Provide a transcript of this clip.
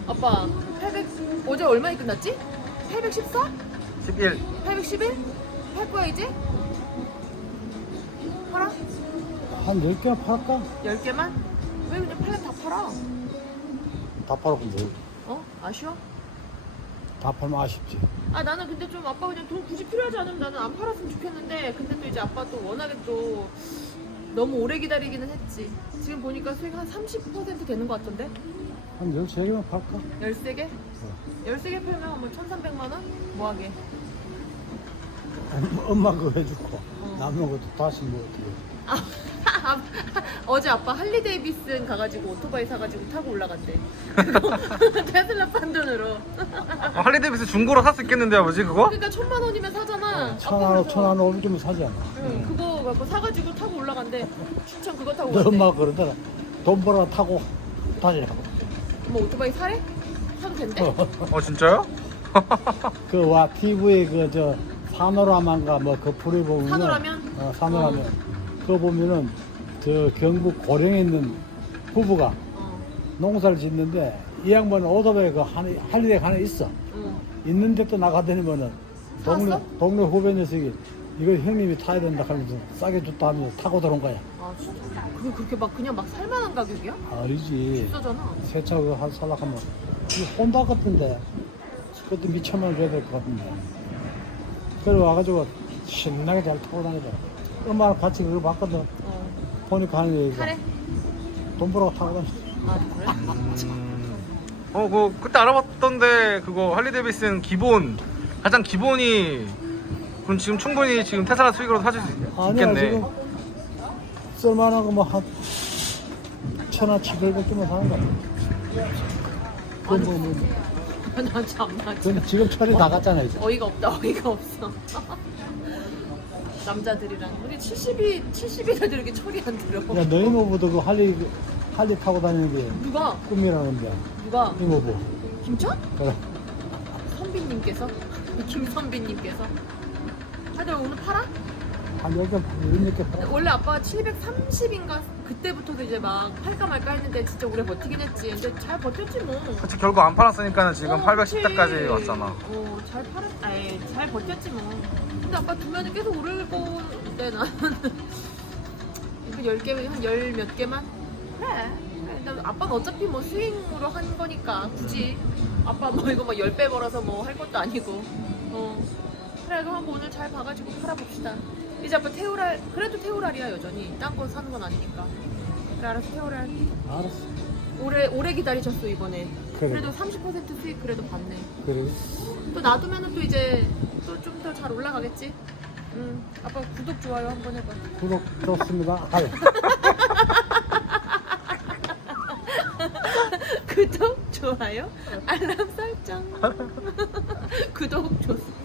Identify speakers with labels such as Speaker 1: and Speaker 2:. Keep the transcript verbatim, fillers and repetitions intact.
Speaker 1: 아빠 팔백 어제 얼마에 끝났지? 팔백십사?
Speaker 2: 십일.
Speaker 1: 팔백십일? 팔 거야 이제? 팔아?
Speaker 3: 한 열 개만 팔까?
Speaker 1: 열 개만? 왜 그냥 팔면 다 팔아?
Speaker 3: 다 팔고 뭐,
Speaker 1: 어? 아쉬워?
Speaker 3: 다 팔면 아쉽지.
Speaker 1: 아 나는 근데 좀 아빠 그냥 돈 굳이 필요하지 않으면 나는 안 팔았으면 좋겠는데 근데 또 이제 아빠 또 워낙에 또 너무 오래 기다리기는 했지. 지금 보니까 수익 한 삼십 퍼센트 되는 것 같던데?
Speaker 3: 한 열세 개만 팔까?
Speaker 1: 열세 개? 열세 개 팔면 뭐 천삼백만 원? 뭐하게?
Speaker 3: 엄마 그거 해주고
Speaker 1: 어.
Speaker 3: 남는 것도 다시 뭐 어떻게.
Speaker 1: 아, 어제 아빠 할리 데이비슨 가가지고 오토바이 사가지고 타고 올라간대. 그거 테슬라 판 돈으로.
Speaker 2: 아, 할리데이비스 중고로 살 수 있겠는데 아버지 그거?
Speaker 1: 그러니까 천만 원이면 사잖아.
Speaker 3: 천원,
Speaker 1: 아빠
Speaker 3: 천원 오르면 사잖아.
Speaker 1: 응, 그거 갖고 사가지고 타고 올라간대. 춘천 그거 타고
Speaker 3: 너
Speaker 1: 간대.
Speaker 3: 엄마 그러더라. 돈 벌어 타고 다니라고.
Speaker 1: 뭐 오토바이 사래? 사도 된대?
Speaker 2: 어 진짜요?
Speaker 3: 그 와 티비에 그 저 산호라만가 뭐 그 프로에 보면
Speaker 1: 산호라면?
Speaker 3: 어, 산호라면 그거 보면은 저 경북 고령에 있는 부부가
Speaker 1: 어.
Speaker 3: 농사를 짓는데 이 양반은 오토바이 그 한- 할리데이 하나 있어.
Speaker 1: 응.
Speaker 3: 있는데 또 나가다니면은 동네
Speaker 1: 사왔어?
Speaker 3: 동네 후배 녀석이 이거 형님이 타야 된다 하면서 싸게 줬다 하면서 타고 들어온 거야.
Speaker 1: 아 진짜? 그게 그렇게 막 그냥 막 살만한 가격이야?
Speaker 3: 아니지.
Speaker 1: 비싸잖아.
Speaker 3: 새 차 그거 한 살락하면 이 혼다 같은데 그것도 미천만 원 줘야 될 것 같은데. 그래 와가지고 신나게 잘 타고 다니더라. 엄마랑 같이 그거 봤거든.
Speaker 1: 어.
Speaker 3: 보니까 하는 얘기가
Speaker 1: 타래?
Speaker 3: 돈 벌어 타고 다니.
Speaker 1: 아 그래?
Speaker 2: 어, 그 그때 알아봤던데 그거 할리데이비슨 기본 가장 기본이 그럼 지금 충분히 지금 테슬라 수익으로 사줄 수 있-
Speaker 3: 아니야
Speaker 2: 있겠네.
Speaker 3: 지금 쓸만한 거 뭐 한 천원 칠백 개만 사는 거야. 그건 뭐, 뭐
Speaker 1: 나 참나.
Speaker 3: 그건 지금 철이 다 갔잖아 이제.
Speaker 1: 어이가 없다. 어이가 없어. 남자들이랑 우리 칠십이 칠십이라도 이렇게 철이 안 들어.
Speaker 3: 야 너희 모부도 그 할리 할리 타고 다니는 게
Speaker 1: 누가?
Speaker 3: 꿈이라는데
Speaker 1: 누가?
Speaker 3: 이 모부.
Speaker 1: 김천?
Speaker 3: 그래.
Speaker 1: 선비님께서? 김선비님께서? 하여튼 오늘 팔아?
Speaker 3: 한 열 개, 열몇 개 팔아.
Speaker 1: 원래 아빠가 칠백삼십인가 그때부터도 이제 막 팔까 말까 했는데 진짜 오래 버티긴 했지. 근데 잘 버텼지 뭐.
Speaker 2: 그치 결국 안 팔았으니까 지금
Speaker 1: 어,
Speaker 2: 팔백십 대까지
Speaker 1: 그치.
Speaker 2: 왔잖아.
Speaker 1: 어, 잘 팔았, 아이, 잘 버텼지 뭐. 근데 아빠 두면은 계속 오를 건데 나는 그 열 개, 한 열 몇 개만? 그래. 그래. 나 아빠는 어차피 뭐 스윙으로 한 거니까 굳이 아빠 뭐 이거 뭐 열 배 벌어서 뭐 할 것도 아니고. 어. 그래, 그럼 한번 오늘 잘 봐가지고 팔아봅시다. 이제 아빠 태우랄, 그래도 태우랄이야 여전히. 딴 거 사는 건 아니니까. 그래, 알았어, 태우랄.
Speaker 3: 알았어.
Speaker 1: 오래, 오래 기다리셨어, 이번에.
Speaker 3: 그래.
Speaker 1: 그래도 삼십 퍼센트 수익 그래도 받네.
Speaker 3: 그래.
Speaker 1: 또 놔두면은 또 이제 또 좀 더 잘 올라가겠지? 응. 아빠 구독, 좋아요 한번 해봐.
Speaker 3: 구독 좋습니다. 아유.
Speaker 1: 구독, 좋아요, 알람 설정. 구독, 좋습니다.